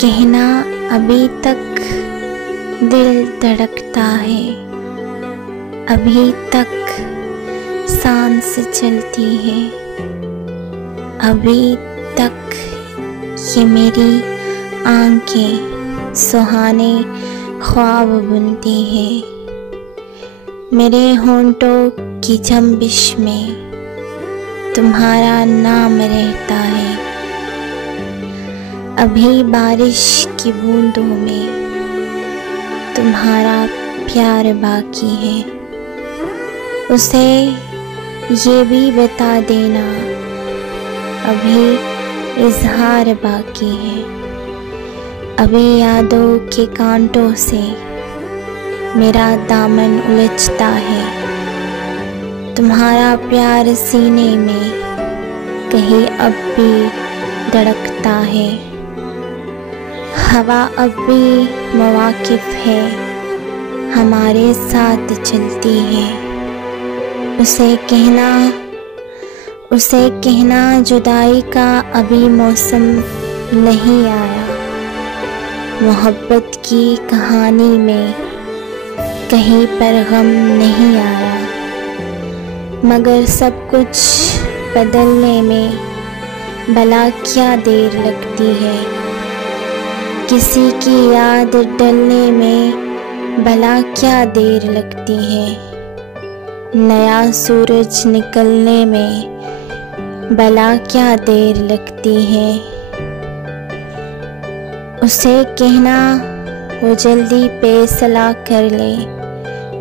कहना अभी तक दिल धड़कता है, अभी तक सांस चलती है, अभी तक ये मेरी आंखें सुहाने ख्वाब बुनती है। मेरे होंठों की जंबिश में तुम्हारा नाम रहता है। अभी बारिश की बूंदों में तुम्हारा प्यार बाकी है। उसे ये भी बता देना अभी इजहार बाकी है। अभी यादों के कांटों से मेरा दामन उलझता है। तुम्हारा प्यार सीने में कहीं अब भी धड़कता है। हवा अब भी मवाकिफ है, हमारे साथ चलती है। उसे कहना जुदाई का अभी मौसम नहीं आया। मोहब्बत की कहानी में कहीं पर गम नहीं आया, मगर सब कुछ बदलने में भला क्या देर लगती है। किसी की याद डलने में भला क्या देर लगती है। नया सूरज निकलने में भला क्या देर लगती है। उसे कहना वो जल्दी फैसला कर ले,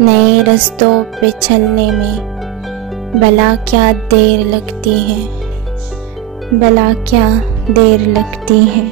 नए रास्तों पे चलने में भला क्या देर लगती है, भला क्या देर लगती है।